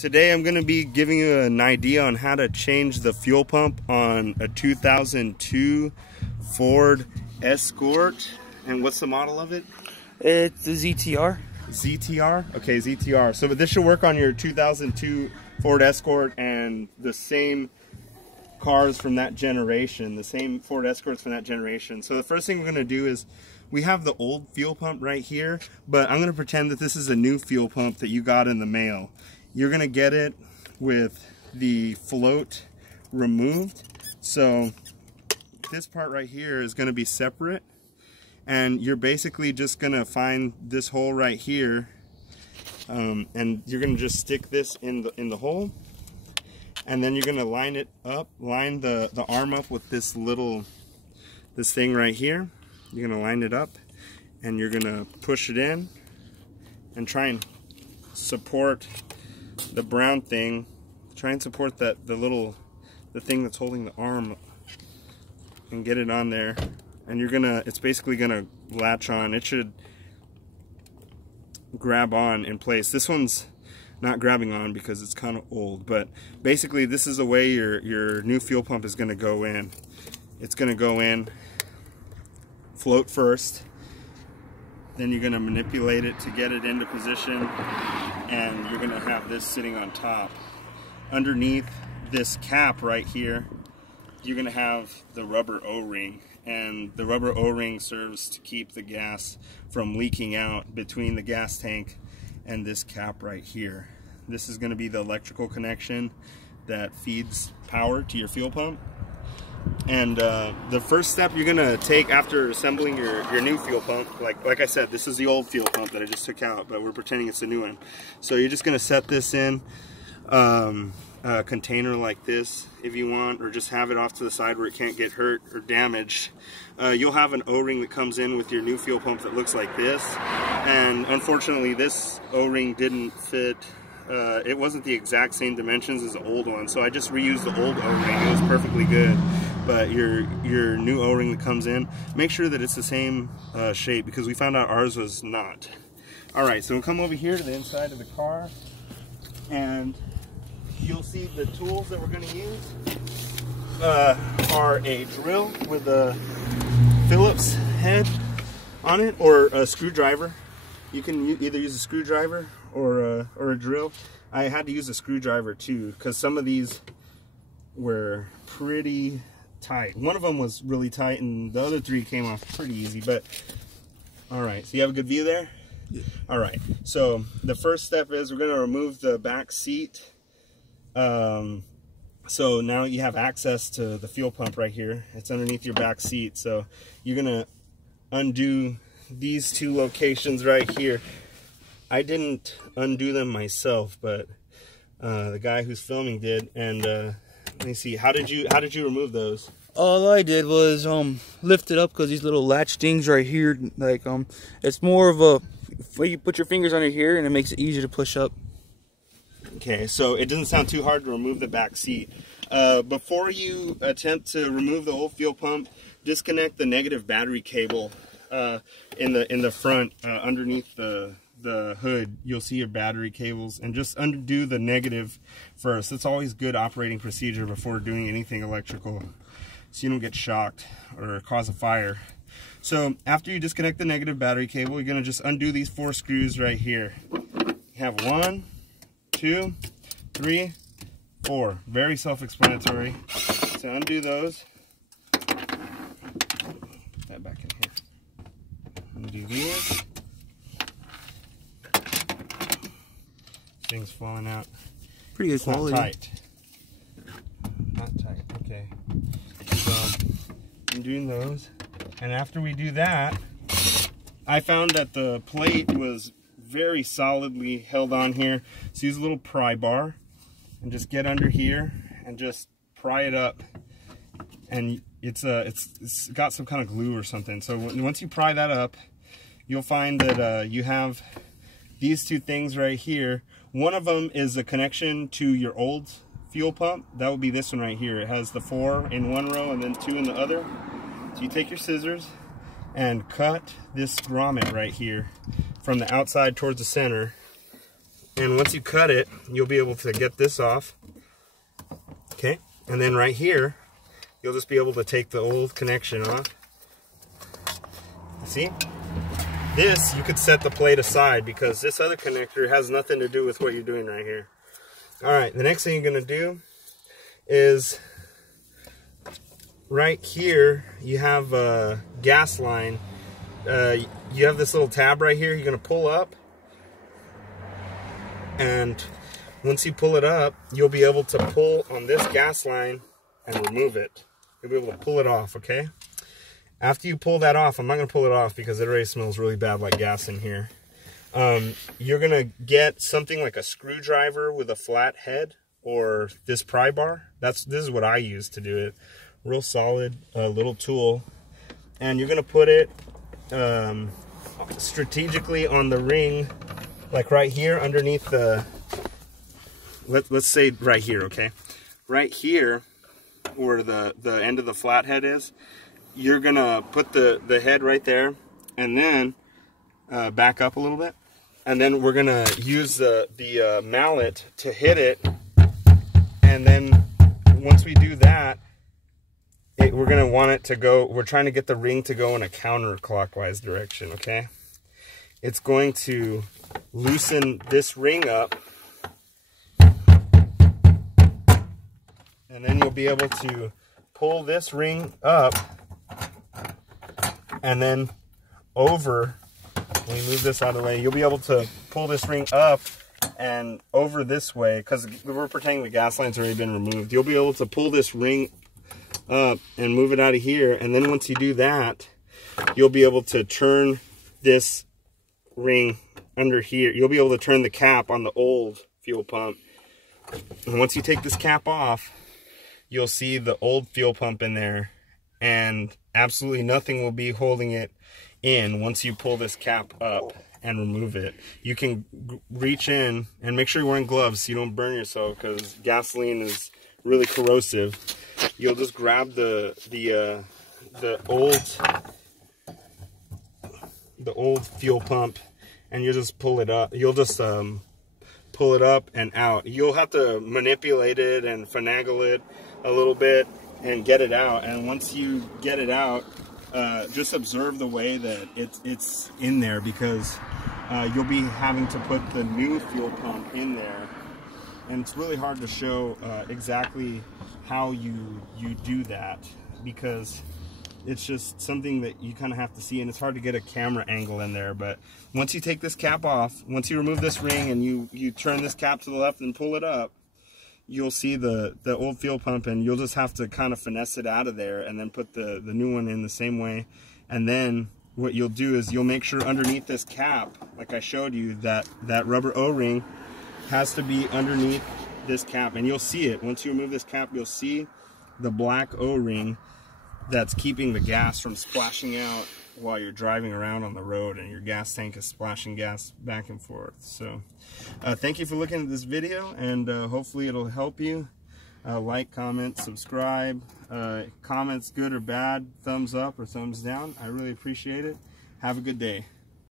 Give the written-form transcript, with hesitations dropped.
Today I'm going to be giving you an idea on how to change the fuel pump on a 2002 Ford Escort. And what's the model of it? It's the ZTR. ZTR? Okay, ZTR. So this should work on your 2002 Ford Escort and the same cars from that generation, the same Ford Escorts from that generation. So the first thing we're going to do is, we have the old fuel pump right here, but I'm going to pretend that this is a new fuel pump that you got in the mail. You're going to get it with the float removed. So this part right here is going to be separate, and you're basically just going to find this hole right here, and you're going to just stick this in the hole, and then you're going to line it up, line the arm up with this thing right here. You're going to line it up, and you're going to push it in and try and support the brown thing. Try and support the thing that's holding the arm and get it on there, and it's basically gonna latch on. It should grab on in place. This one's not grabbing on because it's kind of old, but basically this is the way your new fuel pump is gonna go in. It's gonna go in, float first, then you're gonna manipulate it to get it into position, and you're gonna have this sitting on top. Underneath this cap right here, you're gonna have the rubber O-ring, and the rubber O-ring serves to keep the gas from leaking out between the gas tank and this cap right here. This is gonna be the electrical connection that feeds power to your fuel pump. And the first step you're gonna take after assembling your new fuel pump, like I said, this is the old fuel pump that I just took out, but we're pretending it's a new one. So you're just gonna set this in a container like this if you want, or just have it off to the side where it can't get hurt or damaged. You'll have an O-ring that comes in with your new fuel pump that looks like this, and unfortunately this O-ring didn't fit. It wasn't the exact same dimensions as the old one, so I just reused the old O-ring. It was perfectly good. But your new O-ring that comes in, make sure that it's the same shape, because we found out ours was not. Alright, so we'll come over here to the inside of the car, and you'll see the tools that we're going to use are a drill with a Phillips head on it, or a screwdriver. You can either use a screwdriver or a drill. I had to use a screwdriver too, because some of these were pretty tight. One of them was really tight, and the other three came off pretty easy. But all right, so you have a good view there? Yeah. All right, so the first step is we're going to remove the back seat. So now you have access to the fuel pump right here. It's underneath your back seat. So you're going to undo these two locations right here. I didn't undo them myself, but the guy who's filming did. And let me see, how did you remove those? All I did was lift it up, because these little latch things right here, like it's more of a, where you put your fingers under here and it makes it easier to push up. Okay, so it doesn't sound too hard to remove the back seat. Before you attempt to remove the old fuel pump, disconnect the negative battery cable in the front, underneath the hood. You'll see your battery cables, and just undo the negative first. It's always good operating procedure before doing anything electrical, so you don't get shocked or cause a fire. So after you disconnect the negative battery cable, you're going to just undo these 4 screws right here. You have 1, 2, 3, 4. Very self-explanatory. So undo those. Put that back in here. Undo these. Thing's falling out. Pretty good quality. Not tight. Not tight. Okay. So I'm doing those, and after we do that, I found that the plate was very solidly held on here. So use a little pry bar and just get under here and just pry it up. And it's got some kind of glue or something. So once you pry that up, you'll find that you have these 2 things right here. One of them is a connection to your old fuel pump. That would be this one right here. It has the 4 in one row and then 2 in the other. So you take your scissors and cut this grommet right here from the outside towards the center, And once you cut it, you'll be able to get this off. Okay, and then right here, you'll just be able to take the old connection off. See? This, you could set the plate aside because this other connector has nothing to do with what you're doing right here. All right, the next thing you're gonna do is right here, you have a gas line. You have this little tab right here, you're gonna pull up. And once you pull it up, you'll be able to pull on this gas line and remove it. You'll be able to pull it off, okay? After you pull that off, I'm not going to pull it off because it already smells really bad like gas in here. You're going to get something like a screwdriver with a flat head or this pry bar. This is what I use to do it. Real solid little tool. And you're going to put it strategically on the ring, like right here underneath the, let's say right here, okay? Right here, where the end of the flathead is, you're gonna put the head right there, and then back up a little bit, and then we're gonna use the mallet to hit it, and then once we do that, we're gonna want it to go, we're trying to get the ring to go in a counterclockwise direction, okay? It's going to loosen this ring up, and then you'll be able to pull this ring up, and then over, when you move this out of the way, you'll be able to pull this ring up and over this way, because we're pretending the gas line's already been removed. You'll be able to pull this ring up and move it out of here, and then once you do that, you'll be able to turn this ring under here. You'll be able to turn the cap on the old fuel pump, and once you take this cap off, you'll see the old fuel pump in there, and absolutely nothing will be holding it in once you pull this cap up and remove it. You can reach in and make sure you're wearing gloves so you don't burn yourself, because gasoline is really corrosive. You'll just grab the old fuel pump, and you just pull it up. You'll just pull it up and out. You'll have to manipulate it and finagle it a little bit and get it out. And once you get it out, just observe the way that it's in there, because you'll be having to put the new fuel pump in there, and it's really hard to show exactly how you do that, because it's just something that you kind of have to see, and it's hard to get a camera angle in there. But once you take this cap off, once you remove this ring and you turn this cap to the left and pull it up, you'll see the old fuel pump, and you'll just have to kind of finesse it out of there and then put the new one in the same way. And then what you'll do is you'll make sure underneath this cap, like I showed you, that rubber O-ring has to be underneath this cap, and you'll see it. Once you remove this cap, you'll see the black O-ring that's keeping the gas from splashing out while you're driving around on the road and your gas tank is splashing gas back and forth. So thank you for looking at this video, and hopefully it'll help you. Like, comment, subscribe, comments good or bad, thumbs up or thumbs down. I really appreciate it. Have a good day.